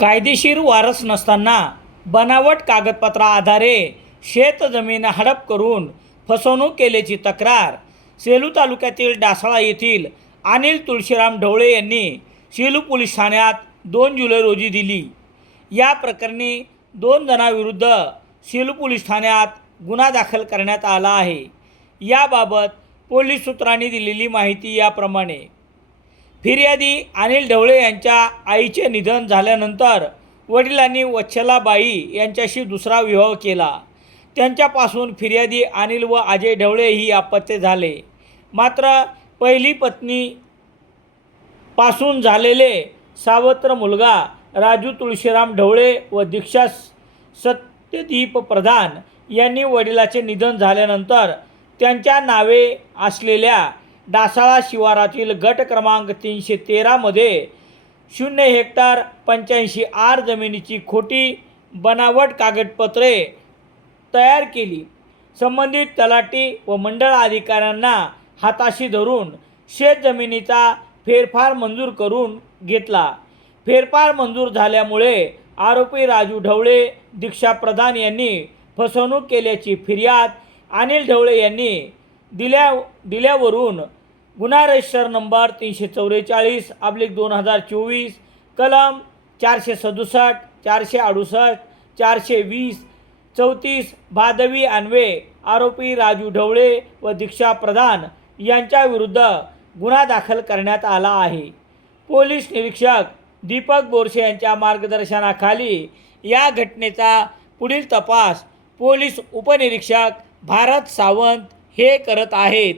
कायदेशीर वारस नसताना बनावट कागदपत्रा आधारे शेतजमीन हडप करून फसवणूक केल्याची तक्रार सेलू तालुक्यातील डासाळा येथील अनिल तुळशीराम ढवळे यांनी सेलू पोलीस ठाण्यात दोन जुलै रोजी दिली. या प्रकरणी दोन जणांविरुद्ध सेलू पोलीस ठाण्यात गुन्हा दाखल करण्यात आला आहे. याबाबत पोलीस सूत्रांनी दिलेली माहिती याप्रमाणे फिर्यादी अनिल ढवळे यांच्या आईचे निधन झाल्यानंतर वडिलांनी वच्छलाबाई यांच्याशी दुसरा विवाह केला. त्यांच्यापासून फिर्यादी अनिल व अजय ढवळे ही अपत्य झाले. मात्र पहिली पत्नी पासून झालेले सावत्र मुलगा राजू तुळशीराम ढवळे व दीक्षा सत्यदीप प्रधान यांनी वडिलाचे निधन झाल्यानंतर त्यांच्या नावे असलेल्या डासाळा शिवारातील गट क्रमांक तीनशे तेरामध्ये शून्य हेक्टर पंच्याऐंशी आर जमिनीची खोटी बनावट कागदपत्रे तयार केली. संबंधित तलाटी व मंडळ अधिकाऱ्यांना हाताशी धरून शेत जमिनीचा फेरफार मंजूर करून घेतला. फेरफार मंजूर झाल्यामुळे आरोपी राजू ढवळे दीक्षा प्रधान यांनी फसवणूक केल्याची फिर्याद अनिल ढवळे यांनी दिल्या दिल्यावरून गुन्हा रजिस्टर नंबर तीनशे चौवेचाळीस अब्लिक दोन हजार चोवीस कलम चारशे सदुसष्ट चारशे अडुसष्ट चारशे वीस चौतीस भादवी अन्वे आरोपी राजू ढवळे व दीक्षा प्रधान यांच्याविरुद्ध गुन्हा दाखल करण्यात आला आहे. पोलीस निरीक्षक दीपक बोरसे यांच्या मार्गदर्शनाखाली या घटनेचा पुढील तपास पोलीस उपनिरीक्षक भारत सावंत हे करत आहेत.